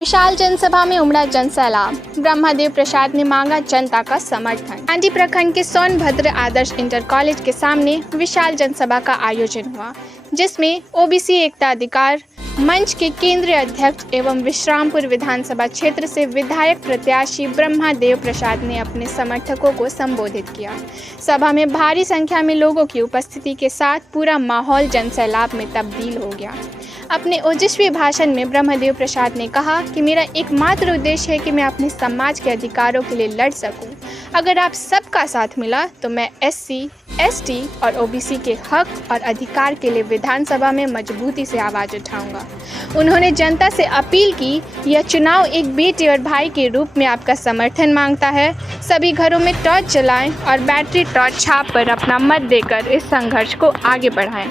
विशाल जनसभा में उमड़ा जनसैलाब। ब्रह्मदेव प्रसाद ने मांगा जनता का समर्थन। आंधी प्रखंड के सोनभद्र आदर्श इंटर कॉलेज के सामने विशाल जनसभा का आयोजन हुआ, जिसमें ओबीसी एकता अधिकार मंच के केंद्रीय अध्यक्ष एवं विश्रामपुर विधानसभा क्षेत्र से विधायक प्रत्याशी ब्रह्मदेव प्रसाद ने अपने समर्थकों को संबोधित किया। सभा में भारी संख्या में लोगों की उपस्थिति के साथ पूरा माहौल जनसैलाब में तब्दील हो गया। अपने ओजस्वी भाषण में ब्रह्मदेव प्रसाद ने कहा कि मेरा एकमात्र उद्देश्य है कि मैं अपने समाज के अधिकारों के लिए लड़ सकूं। अगर आप सबका साथ मिला तो मैं एससी, एसटी और ओबीसी के हक और अधिकार के लिए विधानसभा में मजबूती से आवाज़ उठाऊंगा। उन्होंने जनता से अपील की, यह चुनाव एक बेटे और भाई के रूप में आपका समर्थन मांगता है। सभी घरों में टॉर्च जलाएं और बैटरी टॉर्च छाप कर अपना मत देकर इस संघर्ष को आगे बढ़ाएं।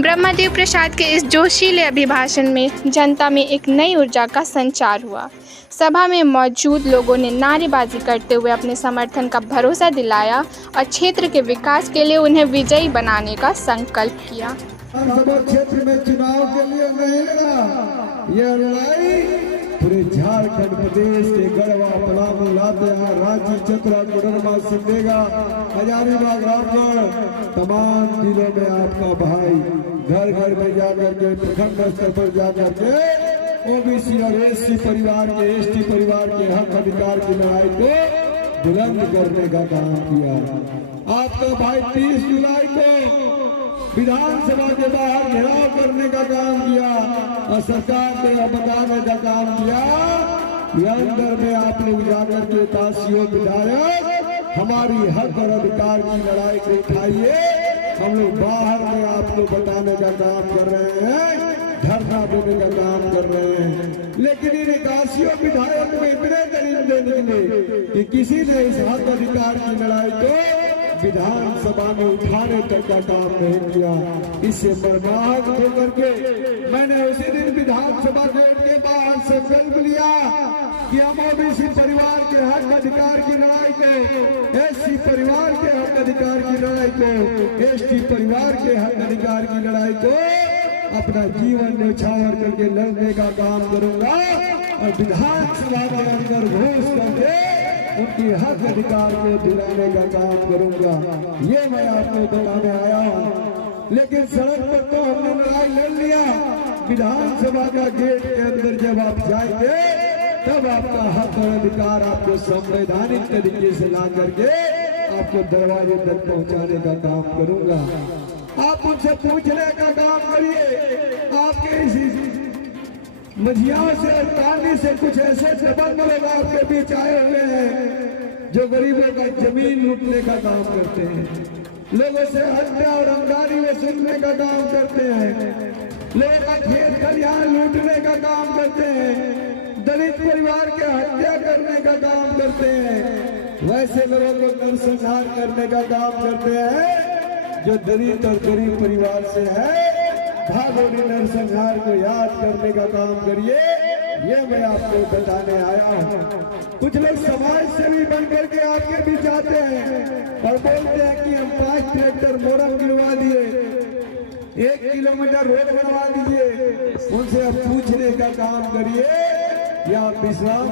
ब्रह्मदेव प्रसाद के इस जोशीले अभिभाषण में जनता में एक नई ऊर्जा का संचार हुआ। सभा में मौजूद लोगों ने नारेबाजी करते हुए अपने समर्थन का भरोसा दिलाया और क्षेत्र के विकास के लिए उन्हें विजयी बनाने का संकल्प किया। क्षेत्र में चुनाव के लिए नहीं लड़ा, यह लड़ाई पूरे झारखंड प्रदेश के गढ़वा, पलामू, लातेहार, रांची, चतरा, कोडरमा, सिमडेगा, हजारीबाग, रामगढ़ तमाम जिलों में आपका भाई घर घर में जाकर के, प्रखंड स्तर पर जाकर के ओबीसी और एससी परिवार के, एसटी परिवार के हक अधिकार की लड़ाई को बुलंद करने का काम किया। आपका भाई 30 जुलाई को विधानसभा के बाहर घेराव करने का काम किया और सरकार को बताने का काम किया। अंदर में आप लोग जाकर के ताशियों विधायक हमारी हक और अधिकार की लड़ाई को उठाइए। हम लोग बाहर में आपको बताने का काम कर रहे हैं, धरना देने का काम कर रहे हैं, लेकिन इन काशियों विधायक में इतने दरिंदे निकले कि किसी ने इस हक अधिकार की लड़ाई को विधानसभा में उठाने तक का काम नहीं किया। इससे बर्बाद होकर के मैंने उसी दिन विधानसभा गेट के बाहर संकल्प लिया कि हम ओबीसी परिवार के हक अधिकार की लड़ाई को, एससी परिवार के हक अधिकार की लड़ाई को, एसटी परिवार के हक अधिकार की लड़ाई को अपना जीवन न्यौछावर करके लड़ने का काम करूंगा और विधानसभा के अंदर घोष करके उनकी हक अधिकार को दिलाने का काम करूंगा। ये मैं आपको बताने आया हूँ। लेकिन सड़क पर तो हमने लड़ाई लड़ लिया, विधानसभा का गेट के अंदर जब आप जाएंगे तब आपका हक और अधिकार आपको संवैधानिक तरीके से ला करके आपको दरवाजे तक पहुंचाने का काम करूंगा। आप मुझसे पूछने का काम करिए, आपके इसी मझियाओं से, तानी से कुछ ऐसे दबंग लोग आपके बीच आए हुए हैं जो गरीबों का जमीन लूटने का काम करते हैं, लोगों से हत्या और अंगारी वसूलने का काम करते हैं, लोगों का खेत खलिहान लूटने का काम करते हैं, दलित परिवार के हत्या करने का काम करते हैं। वैसे लोगों को नरसंहार करने का काम करते हैं जो दलित और गरीब परिवार से है। भागोनी नरसंहार को याद करने का काम करिए, ये मैं आपको बताने आया हूँ। कुछ लोग समाज सेवी बनकर के आपके बीच आते हैं और बोलते हैं कि हम 5 ट्रैक्टर मोरम गिरवा दिए, 1 किलोमीटर रोड बनवा दीजिए। उनसे आप पूछने का काम करिए या विश्राम